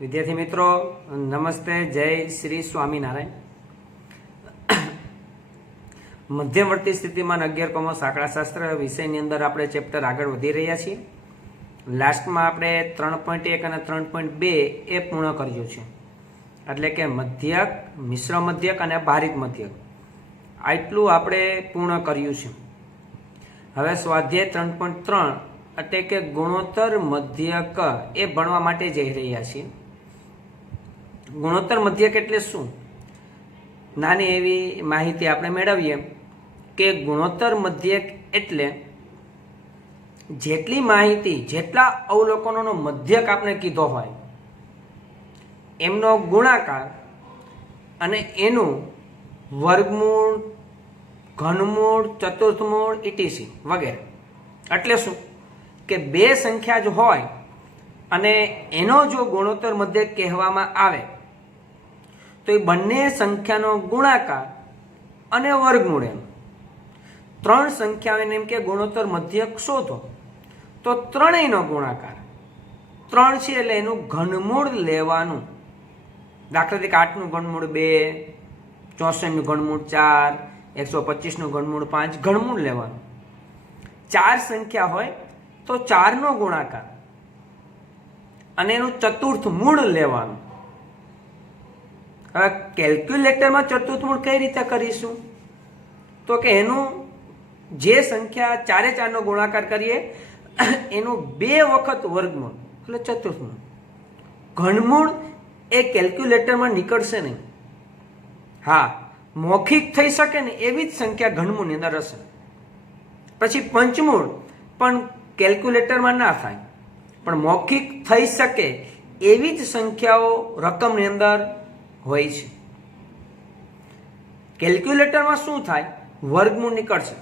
વિદ્યાર્થી મિત્રો નમસ્તે, જય શ્રી સ્વામિનારાયણ. મધ્યવર્તી સ્થિતિમાન 11 આંકડાશાસ્ત્ર વિષયની અંદર આપણે ચેપ્ટર આગળ વધી રહ્યા છીએ. લાસ્ટમાં આપણે 3.1 અને 3.2 એ પૂર્ણ કર્યું છે, એટલે કે મધ્યક, મિશ્ર મધ્યક અને ભારિત મધ્યક, આટલું આપણે પૂર્ણ કર્યું છે. હવે સ્વાધ્યાય 3.3 એટલે કે ગુણોત્તર મધ્યક એ ભણવા માટે જઈ રહ્યા છીએ. ગુણોત્તર મધ્યક એટલે શું? નાની એવી માહિતી આપણે મેળવીએ કે ગુણોત્તર મધ્યક એટલે જેટલી માહિતી, જેટલા અવલોકનોનો મધ્યક આપણે કીધો હોય એમનો ગુણાકાર અને એનું વર્ગમૂળ, ઘનમૂળ, ચતુર્થમૂળ, ઇટીસી વગેરે. એટલે શું કે બે સંખ્યા જ હોય અને એનો જો ગુણોત્તર મધ્યક કહેવામાં આવે તો એ બંને સંખ્યાનો ગુણાકાર અને વર્ગમૂળ, એમ ત્રણ સંખ્યાઓને એમ કે ગુણોત્તર મધ્યક શોધો તો ત્રણેયનો ગુણાકાર 3 છે એટલે એનું ઘનમૂળ લેવાનું. દાખલા તરીકે 8નું ઘનમૂળ 2, 64નું ઘનમૂળ 4, 125નું ઘનમૂળ 5, ઘનમૂળ લેવાનું. 4 સંખ્યા હોય તો 4નો ગુણાકાર અને એનું ચતુર્થ મૂળ લેવાનું. હવે કેલ્ક્યુલેટરમાં ચતુર્થ મૂળ કઈ રીતે કરીશું? તો કે એનું જે સંખ્યા 4 એ 4નો ગુણાકાર કરીએ એનું 2 વખત વર્ગમૂળ એટલે ચતુર્થ મૂળ. ઘનમૂળ એ કેલ્ક્યુલેટરમાં નીકળશે નહીં. હા, મૌખિક થઈ શકે ને એવી જ સંખ્યા ઘનમૂળની અંદર હશે. પછી પંચમૂળ પણ કેલ્ક્યુલેટરમાં ના થાય, પણ મૌખિક થઈ શકે એવી જ સંખ્યાઓ રકમની અંદર હોય છે. કેલ્ક્યુલેટરમાં શું થાય? વર્ગમૂળ નીકળશે.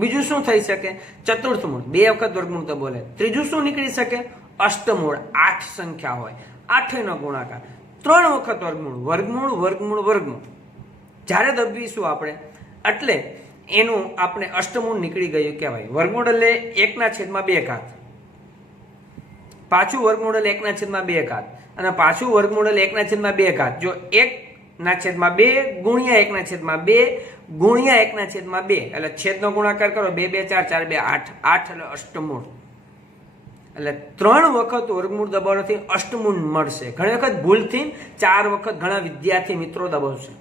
બીજું શું થઈ શકે? ચતુર્થ મૂળ, 2 વખત વર્ગમૂળ તો બોલે. ત્રીજું શું નીકળી શકે? અષ્ટમૂળ, 8 સંખ્યા હોય, 8 નો ગુણાકાર, 3 વખત વર્ગમૂળ, વર્ગમૂળ, વર્ગમૂળ, વર્ગમૂળ. જ્યારે દબીશું આપણે એટલે એનું આપણે અષ્ટમૂળ નીકળી ગયું કહેવાય. વર્ગમૂળ એટલે 1/2, પાછું વર્ગમૂળ એટલે 1/2 અને પાછું વર્ગમૂળ એટલે 1/2. જો 1/2 ગુણ્યા 1/2 ગુણ્યા 1/2 એટલે છેદનો ગુણાકાર કરો, 2 2 4 4 2 8, 8 એટલે અષ્ટમૂળ. એટલે 3 વખત વર્ગમૂળ દબાવવાથી અષ્ટમૂળ મળશે. ઘણી વખત ભૂલથી 4 વખત ઘણા વિદ્યાર્થી મિત્રો દબાવશે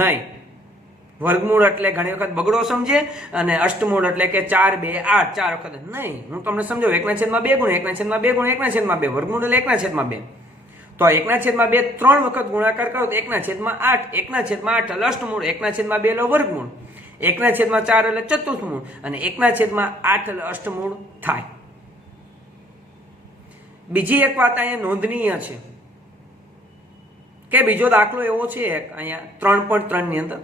નહીં. વર્ગમૂળ એટલે ઘણી વખત બગડો સમજે અને અષ્ટમૂળ એટલે કે 4 2 8, 4 વખત નહીં. હું તમને સમજાવું, 1/2 ગુણ્યા 1/2 ગુણ્યા 1/2, વર્ગમૂળ એટલે 1/2. તો 1/2 3 વખત ગુણાકાર કરો તો 1/8, 1/8 એટલે અષ્ટમૂળ, 1/2 એટલે વર્ગમૂળ, 1/4 એટલે ચતુર્થમૂળ અને 1/8 એટલે અષ્ટમૂળ થાય. બીજી એક વાત અહીંયા નોંધનીય છે કે બીજો દાખલો એવો છે અહીંયા 3.3 ની અંદર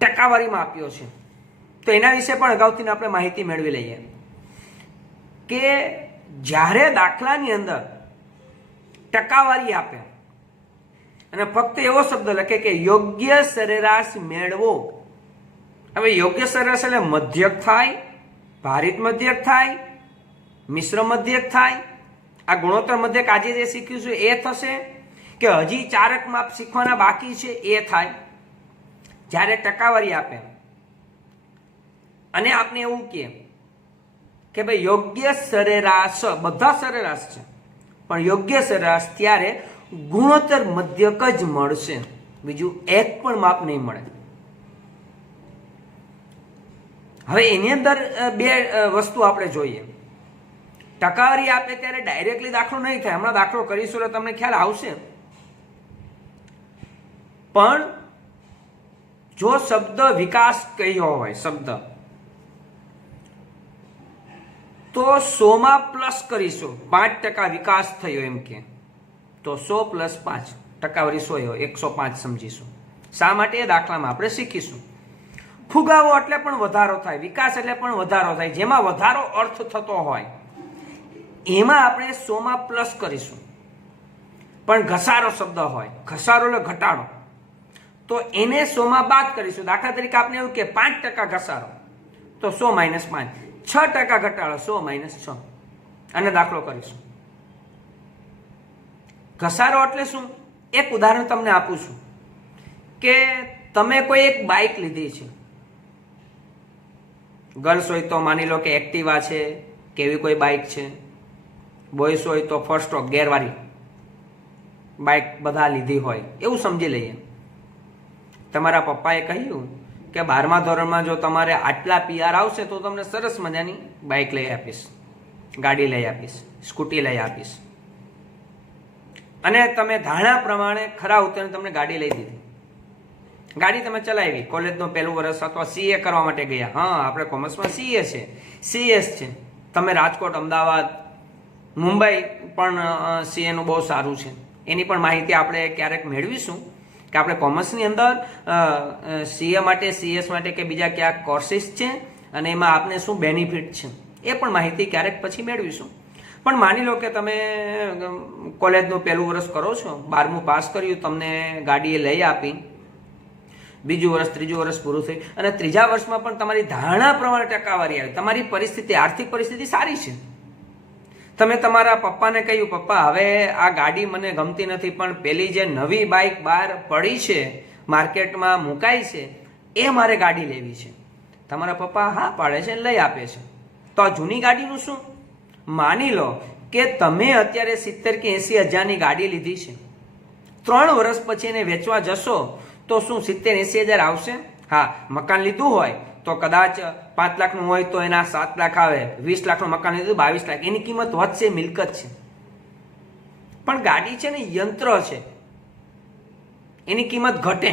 ટકાવારીમાં આપ્યો છે. તો એના વિશે પણ અગાઉથી આપણે માહિતી મેળવી લઈએ કે જ્યારે દાખલાની અંદર ટકાવારી આપે અને ફક્ત એવો શબ્દ લખે કે યોગ્ય સરેરાશ મેળવો. હવે યોગ્ય સરેરાશ એટલે મધ્યક થાય, ભારિત મધ્યક થાય, મિશ્ર મધ્યક થાય. આ ગુણોત્તર મધ્યક આજે જે શીખ્યું છે એ થશે કે હજી 4 માપ શીખવાના બાકી છે એ થાય. જ્યારે ટકાવારી આપે અને આપણે એવું કે ભાઈ યોગ્ય સરેરાશ, બધા સરેરાશ છે પણ યોગ્ય સરેરાશ, ત્યારે ગુણોત્તર મધ્યક જ મળશે, બીજું એક પણ માપ નહીં મળે. હવે એની અંદર 2 વસ્તુ આપણે જોઈએ. ટકાવારી આપે ત્યારે ડાયરેક્ટલી દાખલો નહીં થાય. હમણાં દાખલો કરીશું એટલે તમને ખ્યાલ આવશે. પણ જો શબ્દ વિકાસ કહ્યો હોય શબ્દ, તો 100 માં પ્લસ કરીશું, 5% વિકાસ થયો એમ કે, તો 100 + 5 ટકાવારી 100 હોય, 105 સમજીશું. શા માટે? એ દાખલામાં આપણે શીખીશું. ફુગાવો એટલે પણ વધારો થાય, વિકાસ એટલે પણ વધારો થાય. જેમાં વધારો અર્થ થતો હોય એમાં આપણે 100 માં પ્લસ કરીશું. પણ ઘસારો શબ્દ હોય, ઘસારો એટલે ઘટાડો, તો એને 100 માં બાદ કરીશું. દાખલા તરીકે આપણે એવું કે 5% ઘસારો તો 100 - 5, 6% ઘટાડો 100 - 6 અને દાખલો કરીશું. ઘસારો એટલે શું? એક ઉદાહરણ તમને આપું છું કે તમે કોઈ એક બાઇક લીધી છે, ગર્લ્સ હોય તો માની લો કે એક્ટિવા છે કે એવી કોઈ બાઇક છે, બોયસ હોય તો ફર્સ્ટ સ્ટ્રોક ગેરવાળી બાઇક બધા લીધી હોય એવું સમજી લઈએ. તમારા પપ્પાએ કહ્યું કે 12મા ધોરણમાં જો તમારે આટલા પીઆર આવશે તો તમને સરસ મજાની બાઇક લઈ આપીશ, ગાડી લઈ આપીશ, સ્કૂટી લઈ આપીશ. અને તમે ધારણા પ્રમાણે ખરા ઉતરીને તમને ગાડી લઈ દીધી. ગાડી તમે ચલાવી, કોલેજનું પહેલું વર્ષ અથવા સીએ કરવા માટે ગયા. હા, આપણે કોમર્સમાં સીએ છે, સીએસ છે. તમે રાજકોટ, અમદાવાદ, મુંબઈ પણ સીએનું બહુ સારું છે. એની પણ માહિતી આપણે ક્યારેક મેળવીશું કે આપણે કોમર્સની અંદર સીએ માટે, સીએસ માટે કે બીજા ક્યાંક કોર્સિસ છે અને એમાં આપને શું બેનિફિટ છે એ પણ માહિતી ક્યારેક પછી મેળવીશું. પણ માની લો કે તમે કોલેજનું પહેલું વર્ષ કરો છો, 12મું પાસ કર્યું, તમને ગાડીએ લઈ આપી, બીજું વર્ષ, ત્રીજું વર્ષ પૂરું થયું અને ત્રીજા વર્ષમાં પણ તમારી ધારણા પ્રમાણે ટકાવારી આવી, તમારી પરિસ્થિતિ, આર્થિક પરિસ્થિતિ સારી છે. તમે તમારા પપ્પાને કહ્યું, પપ્પા હવે આ ગાડી મને ગમતી નથી, પણ પેલી જે નવી બાઇક બહાર પડી છે, માર્કેટમાં મુકાઈ છે, એ મારે ગાડી લેવી છે. તમારા પપ્પા હા પાડે છે, લઈ આપે છે. તો આ જૂની ગાડીનું શું? માની લો કે તમે અત્યારે 70 કે 80 હજારની ગાડી લીધી છે, 3 વર્ષ પછી એને વેચવા જશો તો શું 70-80 હજાર આવશે? હા, મકાન લીધું હોય તો કદાચ 5 લાખનું હોય તો એના 7 લાખ આવે, 20 લાખનું મકાન લીધું 22 લાખ, એની કિંમત વધશે, મિલકત છે. પણ ગાડી છે ને યંત્ર છે, એની કિંમત ઘટે,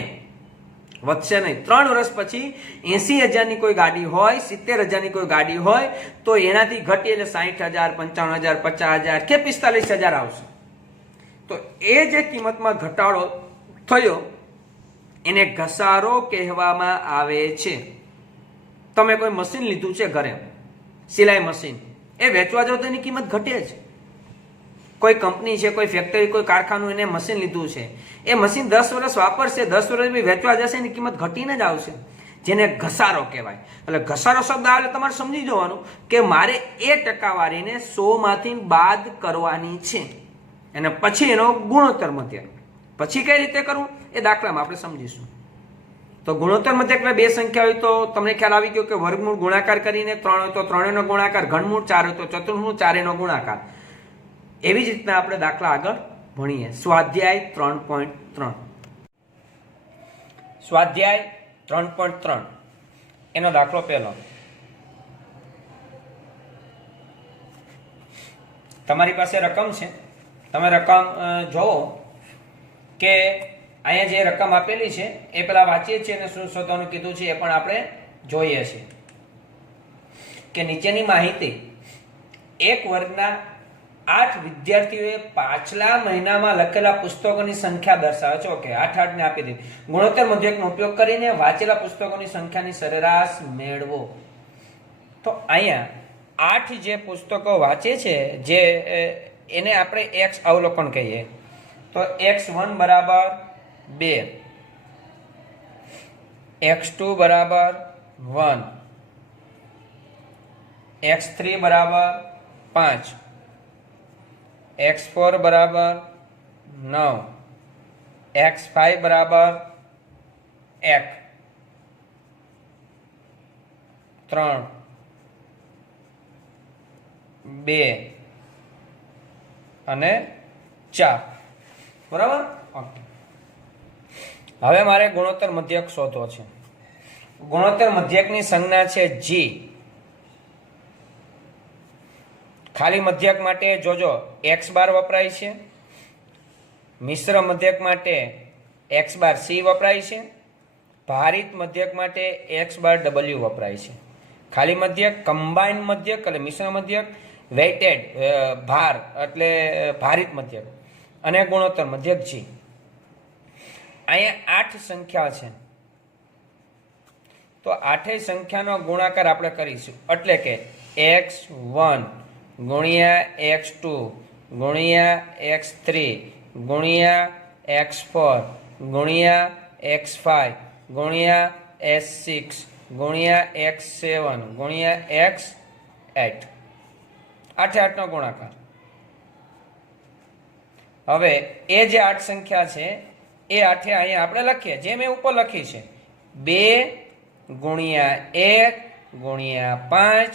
વધશે નહીં. 3 વર્ષ પછી 80 હજારની કોઈ ગાડી હોય, 70 હજારની કોઈ ગાડી હોય તો એનાથી ઘટી એટલે 60 હજાર, 55 હજાર, 50 હજાર કે 45 હજાર આવશે. તો એ જે કિંમતમાં ઘટાડો થયો એને ઘસારો કહેવામાં આવે છે. તમે કોઈ મશીન લીધું છે ઘરે, સિલાઈ મશીન, એ વેચવા જાવ તો એની કિંમત ઘટે છે. કોઈ કંપની છે, કોઈ ફેક્ટરી, કોઈ કારખાનું એને મશીન લીધું છે, એ મશીન 10 વર્ષ વાપરશે, 10 વર્ષ વેચવા જશે, એની કિંમત ઘટીને જ આવશે, જેને ઘસારો કહેવાય. એટલે ઘસારો શબ્દ આવે એટલે તમારે સમજી જવાનું કે મારે એ ટકાવારીને 100માંથી બાદ કરવાની છે અને પછી એનો ગુણોત્તર મધ્યક. પછી કઈ રીતે કરવું એ દાખલામાં આપણે સમજીશું. તો ગુણોત્તર મધ્યકમાં બે સંખ્યા હોય તો તમને ખ્યાલ આવી ગયો કે વર્ગમૂળ ગુણાકાર કરીને 3 હોય તો 3 નો ગુણાકાર, ઘનમૂળ 4 હોય તો ચતુર્મૂળ 4 નો ગુણાકાર. એવી જ રીતના આપણે દાખલા આગળ ભણીએ. સ્વાધ્યાય 3.3. સ્વાધ્યાય 3.3 એનો દાખલો પહેલો. તમારી પાસે રકમ છે, તમે રકમ જોવો કે અહીંયા જે રકમ આપેલી છે એ પેલા વાંચીએ છીએ અને શું શોધવાનું કીધું છે એ પણ આપણે જોઈએ છીએ કે નીચેની માહિતી એક વર્ગના 8 વિદ્યાર્થીઓએ પાછલા મહિનામાં લખેલા પુસ્તકોની સંખ્યા દર્શાવે છે. ઓકે, 8 ને આપી દીધી. ગુણોત્તર મધ્યકનો ઉપયોગ કરીને વાંચેલા પુસ્તકોની સંખ્યાની સરેરાશ મેળવો. તો અહીંયા 8 જે પુસ્તકો વાંચે છે જે એને આપણે x અવલોકન કહીએ. તો x1 બરાબર 2, x2 બરાબર 1, x3 બરાબર 5, x4 બરાબર 9, x5 બરાબર 1, 3, 2 અને 4. બરાબર? ઓકે. હવે મારે ગુણોત્તર મધ્યક શોધવો છે. ગુણોત્તર મધ્યકની સંજ્ઞા છે g. ખાલી મધ્યક માટે જોજો x બાર વપરાય છે, મિશ્ર મધ્યક માટે x બાર c વપરાય છે, ભારિત મધ્યક માટે x બાર w વપરાય છે. ખાલી મધ્યક, કમ્બાઇન્ડ મધ્યક એટલે મિશ્ર મધ્યક, વેઇટેડ ભાર એટલે ભારિત મધ્યક અને ગુણોત્તર મધ્યક g. અહીંયા 8 સંખ્યા છે તો 8 સંખ્યાનો ગુણાકાર આપણે કરીશું એટલે કે x1 ગુણ્યા x2 ગુણ્યા x3 ગુણ્યા x4 ગુણ્યા x5 ગુણ્યા x6 ગુણ્યા x7 ગુણ્યા x8. 8 નો ગુણાકાર. હવે એ જે 8 સંખ્યા છે એ 8 અહીંયા આપણે લખીએ જેમ એ ઉપર લખી છે 2 ગુણ્યા 1 ગુણ્યા 5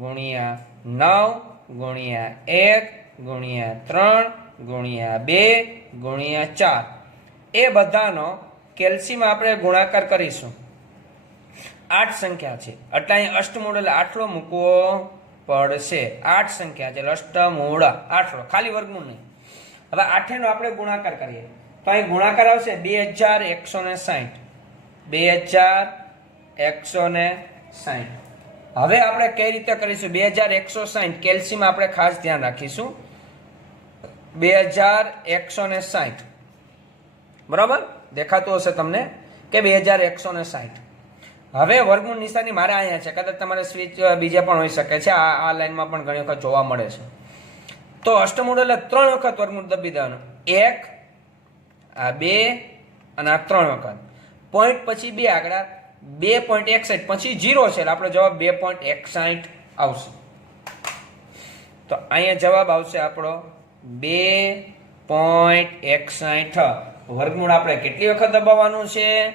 ગુણ્યા 9 ગુણ્યા 1 ગુણ્યા 3 ગુણ્યા 2 ગુણ્યા 4 એ બધાનો કેલ્સીમાં આપણે ગુણાકાર કરીશું 8 સંખ્યા છે એટલે અહીં અષ્ટમૂળ એટલે આટલો મૂકવો પડશે 8 સંખ્યા છે એટલે અષ્ટમૂળ આટલો ખાલી વર્ગમૂળ નહીં હવે 8 નો આપણે ગુણાકાર કરીએ તો અહીં ગુણાકાર આવશે 2160 2160 હવે આપણે કઈ રીતે કરીશું 2160 કેલ્સીમાં આપણે ખાસ ધ્યાન રાખીશું 2160 બરાબર દેખાતું હશે તમને કે 2160 હવે વર્ગમૂળ નિશાની મારે અહીંયા છે કદાચ તમારે સ્વિચ બીજા પણ હોઈ શકે છે આ લાઈનમાં પણ ઘણી વખત જોવા મળે છે તો અષ્ટમૂળ એટલે 3 વખત વર્ગમૂળ દબી દેવાનું 1 આ 2 અને આ 3 વખત પોઈન્ટ પછી 2 આગળ 2.61 પછી 0 છે એટલે આપણો જવાબ 2.61 આવશે તો અહીંયા જવાબ આવશે આપણો 2.61 વર્ગમૂળ આપણે કેટલી વખત દબાવવાનું છે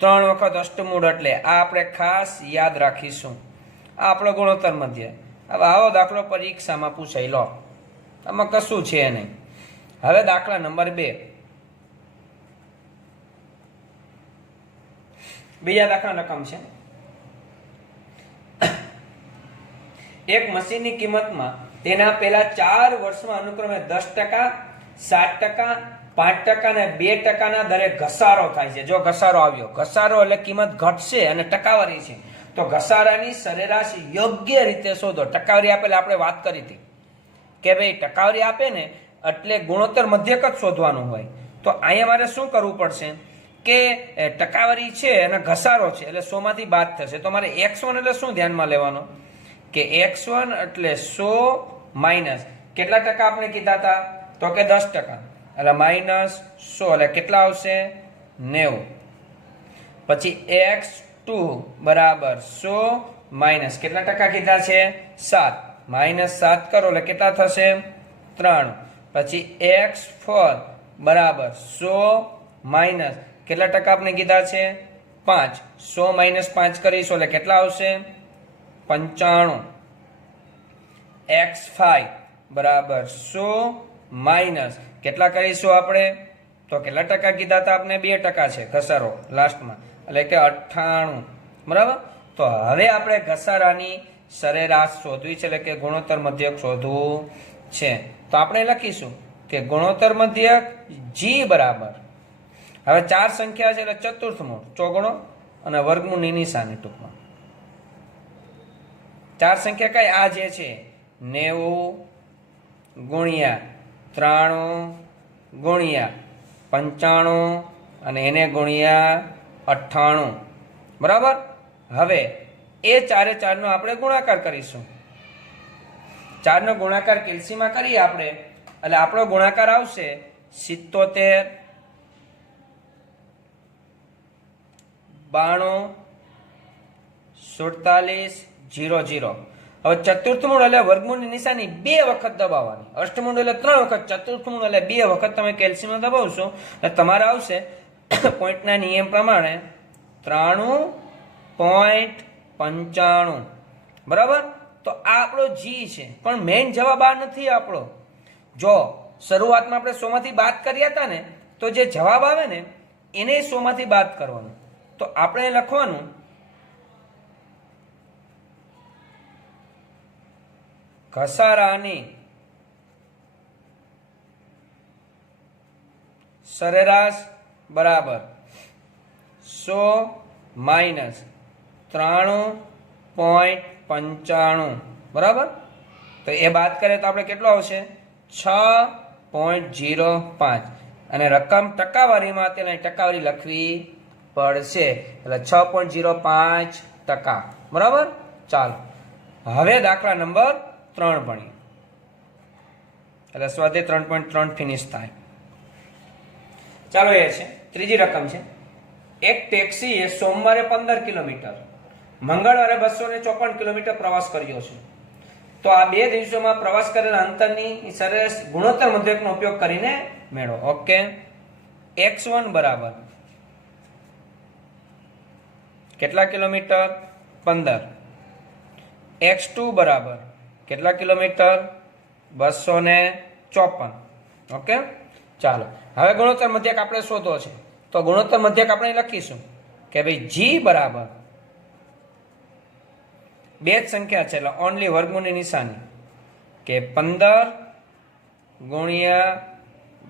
3 વખત અષ્ટમૂળ એટલે આ આપણે ખાસ યાદ રાખીશું આ આપણો ગુણોત્તર મધ્ય હવે આવો દાખલો પરીક્ષામાં પૂછાઈ લો આમાં કશું છે નહીં હવે દાખલા નંબર 2 બીજા દાખલા રકમ છે એક મશીનની કિંમતમાં તેના પહેલા 4 વર્ષમાં અનુક્રમે 10%, 7%, 5% અને 2% દરે ઘસારો થાય છે જો ઘસારો આવ્યો ઘસારો એટલે કિંમત ઘટશે અને ટકાવારી છે તો ઘસારાની સરેરાશ યોગ્ય રીતે શોધો ટકાવારી આપેલા આપણે વાત કરી હતી કે ભાઈ ટકાવારી આપે ને એટલે ગુણોત્તર મધ્યક જ શોધવાનું હોય તો અહીંયા મારે શું કરવું પડશે કે ટકાવારી છે અને ઘસારો છે એટલે 100 માંથી બાદ થશે તો મારે x1 એટલે શું ધ્યાનમાં લેવાનો કે x1 એટલે 100 માઇનસ કેટલા ટકા આપણે કીધા હતા તો કે 10% એટલે માઇનસ 100 એટલે કેટલા આવશે 90 પછી x2 બરાબર 100 માઇનસ કેટલા ટકા કીધા છે 7 માઇનસ 7 કરો એટલે કેટલા થશે 3 પછી x4 બરાબર 100 માઇનસ કેટલા ટકા આપણે કીધા છે 5 100 માઇનસ 5 કરીશું એટલે કેટલા આવશે 95 x5 બરાબર 100 માઇનસ કેટલા કરીશું આપણે તો કેટલા ટકા કીધા હતા આપણે 2% છે ઘસારો લાસ્ટમાં એટલે કે 98 બરાબર તો હવે આપણે ઘસારાની સરેરાશ શોધવી છે એટલે કે ગુણોત્તર મધ્યક શોધવું છે તો આપણે લખીશું કે ગુણોત્તર મધ્યક g બરાબર હવે 4 સંખ્યા છે એટલે ચતુર્થમૂળ ચોગણો અને વર્ગમૂળની નિશાની ટૂંકમાં 4 સંખ્યા કઈ આ જે છે 90 ગુણ્યા 93 ગુણ્યા 95 અને એને ગુણ્યા 98 બરાબર હવે એ 4 નો આપણે ગુણાકાર કરીશું 4 નો ગુણાકાર કેલ્સીમાં કરીએ આપણે એટલે આપણો ગુણાકાર આવશે 77 92 47 00 હવે ચતુર્થમૂળ એટલે વર્ગમૂળની નિશાની 2 વખત દબાવવાની અષ્ટમૂળ એટલે 3 વખત ચતુર્થમૂળ એટલે 2 વખત તમે કેલ્સીમાં દબાવશો એટલે તમારે આવશે પોઈન્ટના નિયમ પ્રમાણે 93.95 બરાબર તો આ આપણો જી છે પણ મેઇન જવાબ આ નથી આપણો જો શરૂઆતમાં આપણે 100 માંથી બાદ કર્યા હતા ને તો જે જવાબ આવે ને એને 100 માંથી બાદ કરવાનો તો આપણે લખવાનું ઘસારાની સરેરાશ બરાબર 100 માઇનસ 93.95 બરાબર તો એ બાદ કરીએ તો આપણે કેટલો આવશે 6.05 અને રકમ ટકાવારીમાં તેની ટકાવારી લખવી પડશે એટલે 6.05% બરાબર ચાલો હવે દાખલા નંબર 3 ભણીએ એટલે સ્વાધ્યાય 3.3 ફિનિશ થાય ચાલો એ છે ત્રીજી રકમ છે એક ટેક્સીએ સોમવારે 15 કિલોમીટર મંગળવારે 254 કિલોમીટર પ્રવાસ કર્યો છે તો આ 2 દિવસોમાં પ્રવાસ કરેલા અંતરની સરેરાશ ગુણોત્તર મધ્યકનો ઉપયોગ કરીને મેળવો. ઓકે, x1 બરાબર કેટલા કિલોમીટર? 15. x2 બરાબર કેટલા કિલોમીટર? 254. ઓકે, ચાલો હવે ગુણોત્તર મધ્યક આપણે શોધવો છે. તો ગુણોત્તર મધ્યક આપણે લખીશું કે ભાઈ g બરાબર બે જ સંખ્યા છે એટલે ઓનલી વર્ગમૂળની નિશાની કે 15 ગુણ્યા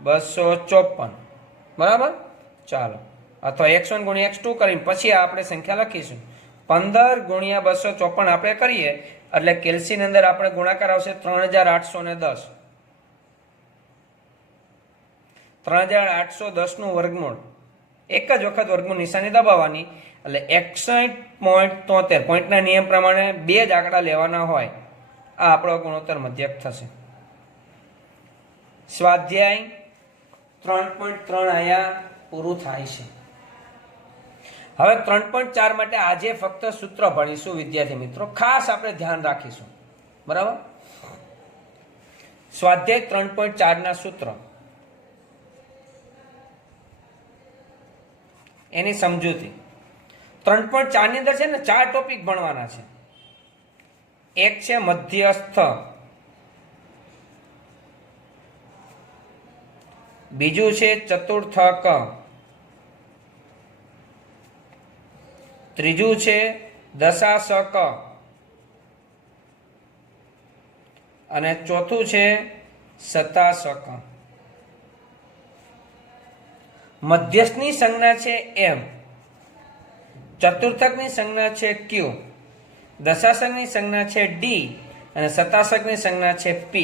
254. બરાબર, ચાલો અથવા x1 ગુણ્યા x2 કરીને પછી આપણે સંખ્યા લખીશું. 15 ગુણ્યા 254 આપણે કરીએ એટલે કેલ્સીની અંદર આપણે ગુણાકાર આવશે 3810. 3810 નું વર્ગમૂળ એક જ વખત વર્ગમૂળ નિશાની દબાવવાની એટલે 61.73 પોઈન્ટના નિયમ પ્રમાણે 2 જ આંકડા લેવાના હોય. આ આપણો ગુણોત્તર મધ્યક થશે. સ્વાધ્યાય 3.3 અહીંયા પૂરું થાય છે. હવે 3.4 માટે આજે ફક્ત સૂત્ર ભણીશું વિદ્યાર્થી મિત્રો, ખાસ આપણે ધ્યાન રાખીશું. બરાબર, સ્વાધ્યાય 3.4 ના સૂત્ર, એની સમજૂતી. 3.4 ની અંદર છે ને 4 ટોપિક ભણવાના છે. એક છે મધ્યસ્થ, બીજું છે ચતુર્થક, ત્રીજું છે દશાશક અને ચોથું છે શતાશક. મધ્યસ્થની સંજ્ઞા છે m, ચતુર્થકની સંજ્ઞા છે q, દશાશકની સંજ્ઞા છે d અને શતાશકની સંજ્ઞા છે p.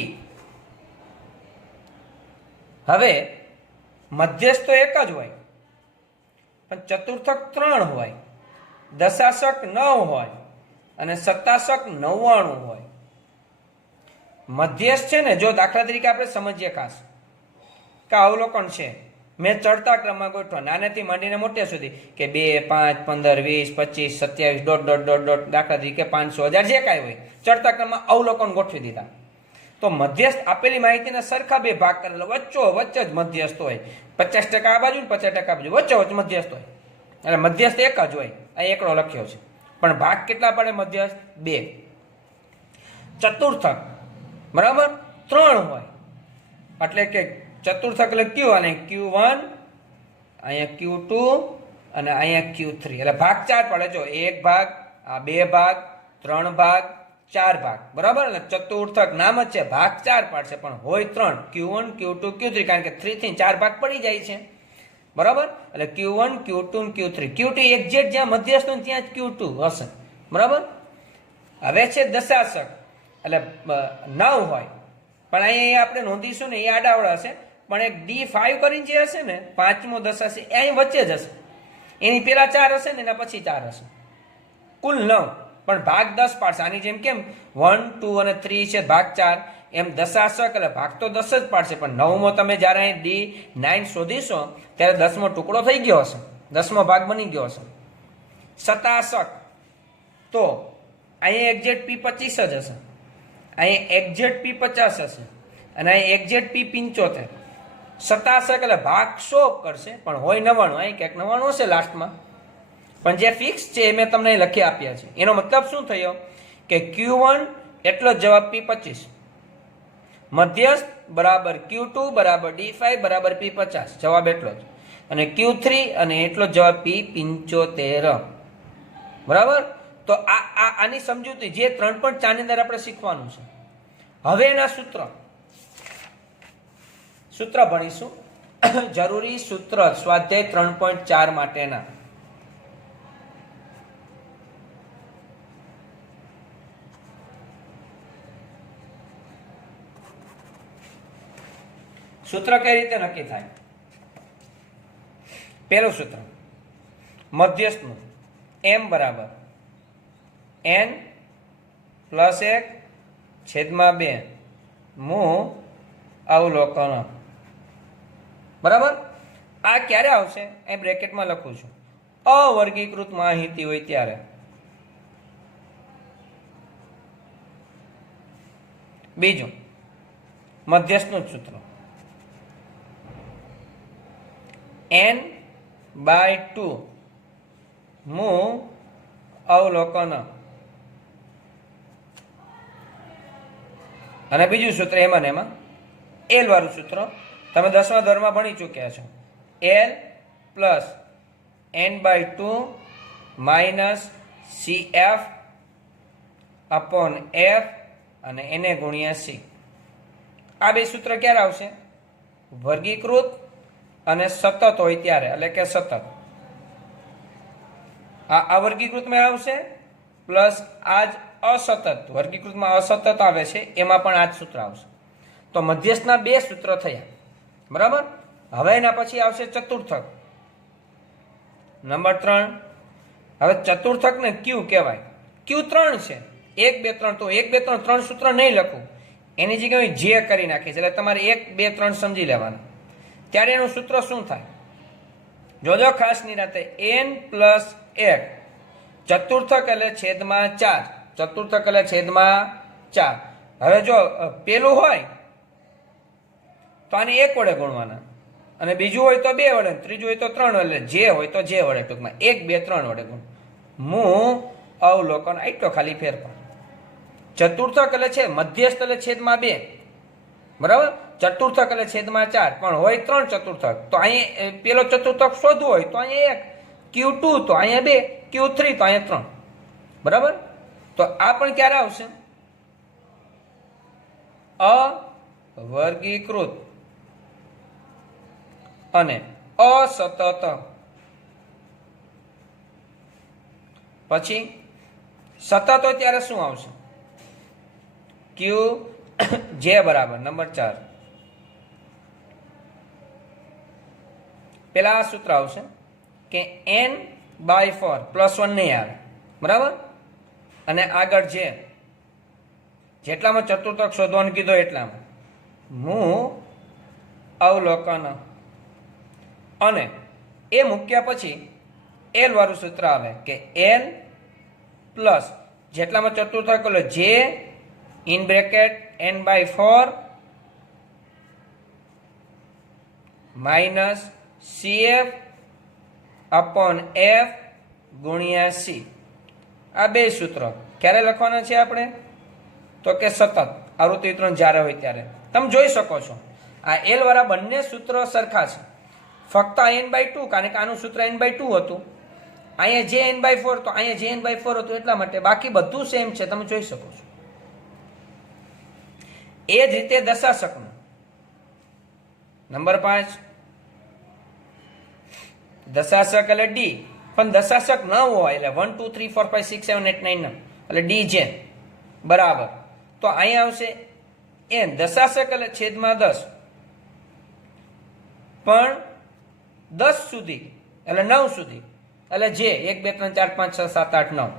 હવે મધ્યસ્થ તો એક જ હોય પણ ચતુર્થક 3 હોય, દશાશક 9 હોય અને શતાશક 99 હોય. મધ્યસ્થ છે ને, જો દાખલા તરીકે આપણે સમજીએ ખાસ કે અવલોકન છે, મેં ચડતા ક્રમમાં ગોઠવા નાનેથી માંડીને મોટે સુધી કે 2, 5, 15, 20, 25, 27 ડોટ ડોટ ડોટ ડોટ દાખલા તરીકે 500, 1000 જે કાંઈ હોય ચડતા ક્રમમાં અવલોકન ગોઠવી દીધા. તો મધ્યસ્થ આપેલી માહિતીના સરખા 2 ભાગ કરેલા, વચ્ચે જ મધ્યસ્થ હોય. 50% આ બાજુ ને 50% આ બાજુ, વચ્ચે મધ્યસ્થ હોય. એટલે મધ્યસ્થ એક જ હોય, અહીં એકડો લખ્યો છે. પણ ભાગ કેટલા પડે મધ્યસ્થ? 2. ચતુર્થક બરાબર 3 હોય એટલે કે ચતુર્થક એટલે q અને q1, અહીંયા q2 અને અહીંયા q3. એટલે ભાગ 4 પડે. જો 1 ભાગ, આ 2 ભાગ, 3 ભાગ, 4 ભાગ. બરાબર, એટલે ચતુર્થક નામ જ છે, ભાગ 4 પાડશે પણ હોય 3, q1, q2, q3, કારણ કે 3 થી 4 ભાગ પડી જાય છે. બરાબર, એટલે q1, q2, q3. q2 exact જ્યાં મધ્યસ્થ હોય ત્યાં જ q2 હશે. બરાબર, હવે છે દશાશક એટલે 9 હોય પણ અહીંયા આપણે નોંધીશું ને એ આડાવડા હશે, પણ એક D5 કરીને જે હશે ને 5મો દશાંશ એ અહીં વચ્ચે જ હશે. એની પેલા 4 હશે ને એના પછી 4 હશે. કુલ 9 પણ ભાગ 10 પાડશે. આની જેમ કેમ 1, 2 અને 3 છે ભાગ 4, એમ દશાશક એટલે ભાગ તો 10 જ પાડશે, પણ 9મો તમે જ્યારે અહીં D9 શોધીશો ત્યારે 10મો ટુકડો થઈ ગયો હશે, 10મો ભાગ બની ગયો હશે. શતાશક તો અહીંયા એક્ઝેક્ટ P25 જ હશે, અહીં એક્ઝેક્ટ P50 હશે અને અહીં એક્ઝેક્ટ P75. શતાશક એટલે ભાગ 100 કરશે પણ હોય 99, અહીં ક્યાંક 99 હશે લાસ્ટમાં, પણ જે ફિક્સ છે એ મેં તમને લખી આપ્યા છે. એનો મતલબ શું થયો કે Q1 એટલો જ જવાબ P25, મધ્યસ્થ બરાબર Q2 બરાબર D5 બરાબર P50, જવાબ એટલો જ, અને Q3 અને એટલો જ જવાબ P75. બરાબર, તો આની સમજૂતી જે 3.4 ની અંદર આપણે શીખવાનું છે. હવે એના સૂત્ર ભણીશું. જરૂરી સૂત્ર સ્વાધ્યાય 3.4 માટેના. સૂત્ર કઈ રીતે નક્કી થાય? પહેલું સૂત્ર મધ્યસ્થનું m બરાબર n + 1/2 મું અવલોકન. બરાબર, આ ક્યારે આવશે એ બ્રેકેટમાં લખું છું. અવર્ગીકૃત માહિતી હોય ત્યારે. બીજું મધ્યસ્થનું જ સૂત્ર n/2 મૂ અવલોકન, અને બીજું સૂત્ર એમાં ને એમાં એલ વાળું સૂત્ર તમે 10મા ધોરણમાં ભણી ચૂક્યા છો. L plus n/2 minus CF upon F અને એને ગુણ્યા C. આ બે સૂત્ર ક્યારે આવશે? વર્ગીકૃત અને સતત હોય ત્યારે, એટલે કે સતત. આ વર્ગીકૃતમાં આવશે પ્લસ આ જ અસતત, વર્ગીકૃતમાં અસતત આવે છે એમાં પણ આ જ સૂત્ર આવશે. તો મધ્યસ્થના બે સૂત્ર થયા, બરાબર. હવે એના પછી આવશે ચતુર્થક નંબર 3. હવે ચતુર્થકને ક્યુ કહેવાય. ક્યુ 3 છે, 1 2 3. તો 1 2 3 3 સૂત્ર નહીં લખું, એની જગ્યાએ જે કરી નાખીશ, એટલે તમારે 1 2 3 સમજી લેવાના. ત્યારે એનું સૂત્ર શું થાય જોજો ખાસ નિરાતે. n પ્લસ 1 ચતુર્થક એટલે છેદમાં 4, ચતુર્થક એટલે છેદમાં 4. હવે જો પેલું હોય તો આને 1 વડે ગુણવાના, અને બીજું હોય તો 2 વડે, ત્રીજું હોય તો 3 વડે, જે હોય તો જે વડે, ટૂંકમાં 1 2 3 વડે ગુણ. મૂ અવલોકન, આટલો ખાલી ફેરફાર. ચતુર્થક એટલે છે મધ્યસ્થ એટલે છેદમાં 2, બરાબર. ચતુર્થક એટલે છેદમાં 4, પણ હોય 3 ચતુર્થક. તો અહીંયા પેલો ચતુર્થક શોધવું હોય તો અહીંયા 1, Q2 તો અહીંયા 2, Q3 તો અહીંયા 3, બરાબર. તો આ પણ ક્યારે આવશે? અવર્ગીકૃત અને અસતત. પછી સતત હોય ત્યારે શું આવશે? Qj બરાબર નંબર 4. પેલા આ સૂત્ર આવશે કે n/4 +1 નહીં આવે, બરાબર. અને આગળ જેટલામાં ચતુર્થક શોધવાનું કીધો એટલામાં મૂ અવલોકન, અને એ મૂક્યા પછી એલ વાળું સૂત્ર આવે કે એલ પ્લસ જેટલામાં ચતુર્થક એટલે જે in bracket n/4 minus CF upon F ગુણ્યા C. આ બે સૂત્રો ક્યારે લખવાના છે આપણે? તો કે સતત આવૃત્તિ વિતરણ જ્યારે હોય ત્યારે. તમે જોઈ શકો છો આ એલ વાળા બંને સૂત્રો સરખા છે, ફક્ત n/2, કારણ કે આનું સૂત્ર n/2 હતું, અહીંયા જે n/4 તો અહીંયા જે n/4 હતું, એટલા માટે. બાકી બધું સેમ છે, તમે જોઈ શકો છો. એ જ રીતે દશાંશકનું નંબર 5. દશાંશક એટલે ડી, પણ દશાંશક ન હોય એટલે 1 2 3 4 5 6 7 8 9 એટલે ડી જે બરાબર. તો અહીંયા આવશે n. દશાંશક એટલે છેદમાં 10, પણ 10 સુધી એટલે 9 સુધી, એટલે જે 1 2 3 4 5 6 7 8 9.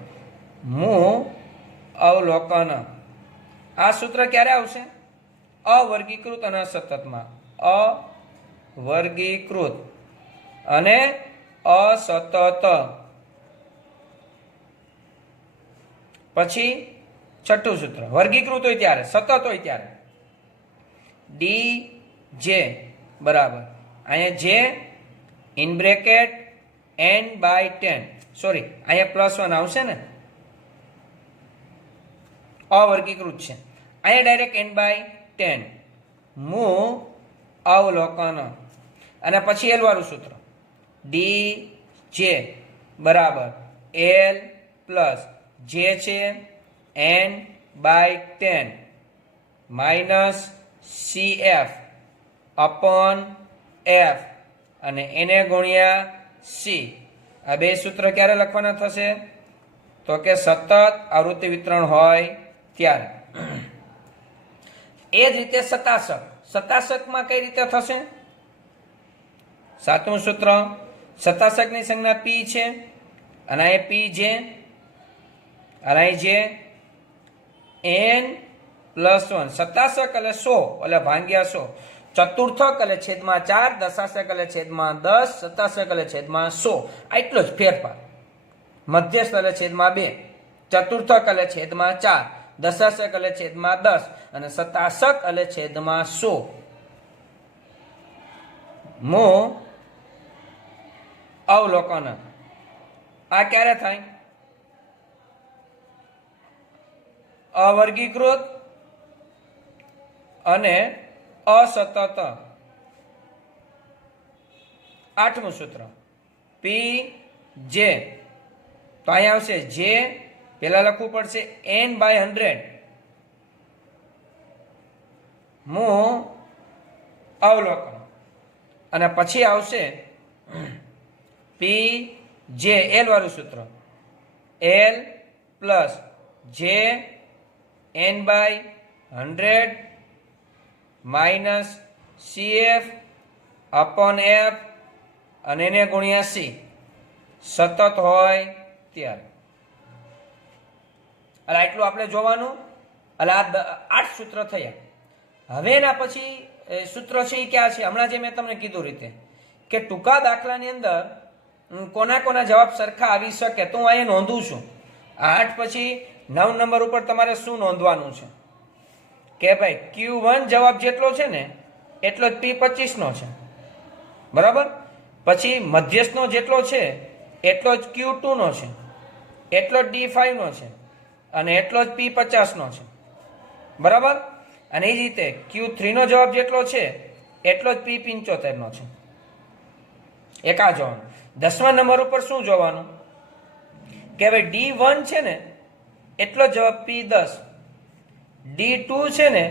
મૂ અવલોકન. આ સૂત્ર ક્યારે આવશે? અવર્ગીકૃત અને સતતમાં. અવર્ગીકૃત અને અસતત. પછી છઠ્ઠું સૂત્ર વર્ગીકૃત હોય ત્યારે, સતત હોય ત્યારે ડી જે બરાબર અહીંયા જે ઇન બ્રેકેટ n/10, સોરી અહીંયા +1 આવશે ને, અવર્ગીકૃત છે. અહીંયા ડાયરેક્ટ n/10 મૂ અવલોકન, અને પછી એલ વાળું સૂત્ર ડી જે બરાબર એલ પ્લસ જે છે n/10 minus CF upon F અને એને ગુણ્યા C. આ બે સૂત્ર ક્યારે લખવાના થશે? તો કે સતત આવૃત્તિ વિતરણ હોય ત્યારે. એ જ રીતે સતાશક. સતાશકમાં કઈ રીતે થશે? સાતમું સૂત્ર, સતાશકની સંજ્ઞા P છે, અને અહીં P જે, અને અહીં જે n+1. સતાશક એટલે 100 એટલે ભાગ્યા 100, ચતુર્થક એટલે છેદમાં 4, દશાંશક એટલે છેદમાં 10, સતાશક એટલે છેદમાં 100. આટલો જ ફેરફાર. મધ્યસ્થ એટલે છેદમાં 2, ચતુર્થક એટલે છેદમાં 4, દશાશક એટલે છેદમાં 10 અને શતાશક એટલે છેદમાં 100. મૂળ અવલોકન આ ક્યારે થાય? અવર્ગીકૃત અને અસતત. 8મું સૂત્ર પી જે, તો અહીંયા આવશે જે, પેલા લખવું પડશે n/100 મૂળ અવલોકન, અને પછી આવશે પી જે એલ વાળું સૂત્ર, એલ પ્લસ જે n/100 minus CF upon F અને એને ગુણ્યા C, સતત હોય ત્યારે. એટલે આટલું આપણે જોવાનું. એટલે આ 8 સૂત્ર થયા. હવે એના પછી સૂત્ર છે એ ક્યાં છે? હમણાં જે મેં તમને કીધું રીતે કે ટૂંકા દાખલાની અંદર કોના કોના જવાબ સરખા આવી શકે, તો હું અહીંયા નોંધું છું. 8 પછી 9 નંબર ઉપર તમારે શું નોંધવાનું છે કે ભાઈ Q1 જવાબ જેટલો છે ને એટલો જ P25 નો છે, બરાબર. પછી મધ્યસ્થનો જેટલો છે એટલો જ Q2 નો છે, એટલો જ D5 નો છે અને એટલો જ P50 નો છે, બરાબર. અને એ જ રીતે Q3 નો જવાબ જેટલો છે એટલો જ P75 નો છે. એક આ જોવાનું. 10મા નંબર ઉપર શું જોવાનું કે ભાઈ D1 છે ને એટલો જવાબ P10, D2 છે ને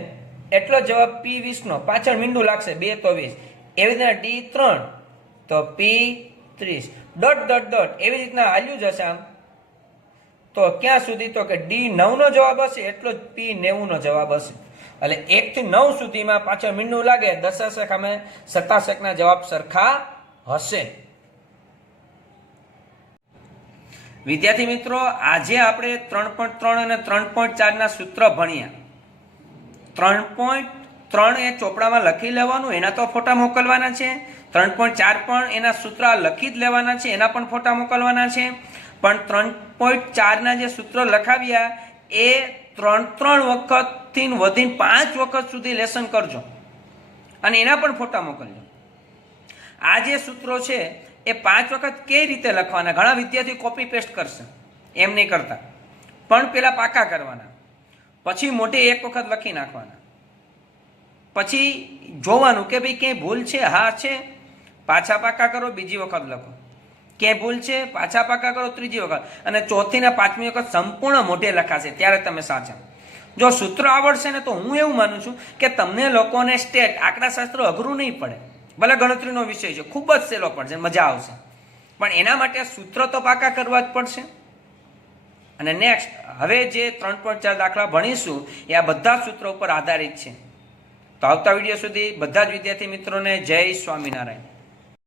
એટલો જવાબ P20 નો, પાછળ મીંડું લાગશે 2 તો 20. એવી રીતના D3 તો P30 ડોટ ડોટ ડોટ એવી રીતના હાલ્યું જશે આમ. તો ક્યાં સુધી? તો કે D9 નો જવાબ હશે એટલો જ P90 નો જવાબ હશે. એટલે 1 થી 9 સુધીમાં પાછળ મીંડું લાગે દશાશક અને શતાશકના જવાબ સરખા હશે. વિદ્યાર્થી મિત્રો, આજે આપણે 3.3 અને 3.4 ના સૂત્ર ભણ્યા. 3.3 એ ચોપડામાં લખી લેવાનું, એના તો ફોટા મોકલવાના છે. 3.4 પણ એના સૂત્ર લખી જ લેવાના છે, એના પણ ફોટા મોકલવાના છે. પણ 3.4 ના જે સૂત્ર લખાવ્યા એ 3 વખતથી વધીને 5 વખત સુધી લેસન કરજો અને એના પણ ફોટા મોકલજો. આ જે સૂત્રો છે એ 5 વખત કઈ રીતે લખવાના? ઘણા વિદ્યાર્થી કોપી પેસ્ટ કરશે, એમ નહીં કરતા, પણ પેલા પાકા કરવાના, પછી મોટે 1 વખત લખી નાખવાના, પછી જોવાનું કે ભાઈ ક્યાંય ભૂલ છે. હા છે, પાછા પાકા કરો, બીજી વખત લખો. ક્યાંય ભૂલ છે, પાછા પાકા કરો, ત્રીજી વખત, અને ચોથી ને 5મી વખત સંપૂર્ણ મોઢે લખાશે, ત્યારે તમે સાચા. જો સૂત્ર આવડશે ને તો હું એવું માનું છું કે તમને લોકોને સ્ટેટ આંકડાશાસ્ત્ર અઘરું નહીં પડે. ભલે ગણતરીનો વિષય છે, ખૂબ જ સહેલો પડશે, મજા આવશે, પણ એના માટે સૂત્ર તો પાકા કરવા જ પડશે. અને નેક્સ્ટ હવે જે 3.4 દાખલા ભણીશું એ આ બધા સૂત્રો ઉપર આધારિત છે. તો આવતા વિડીયો સુધી બધા જ વિદ્યાર્થી મિત્રોને જય સ્વામિનારાયણ.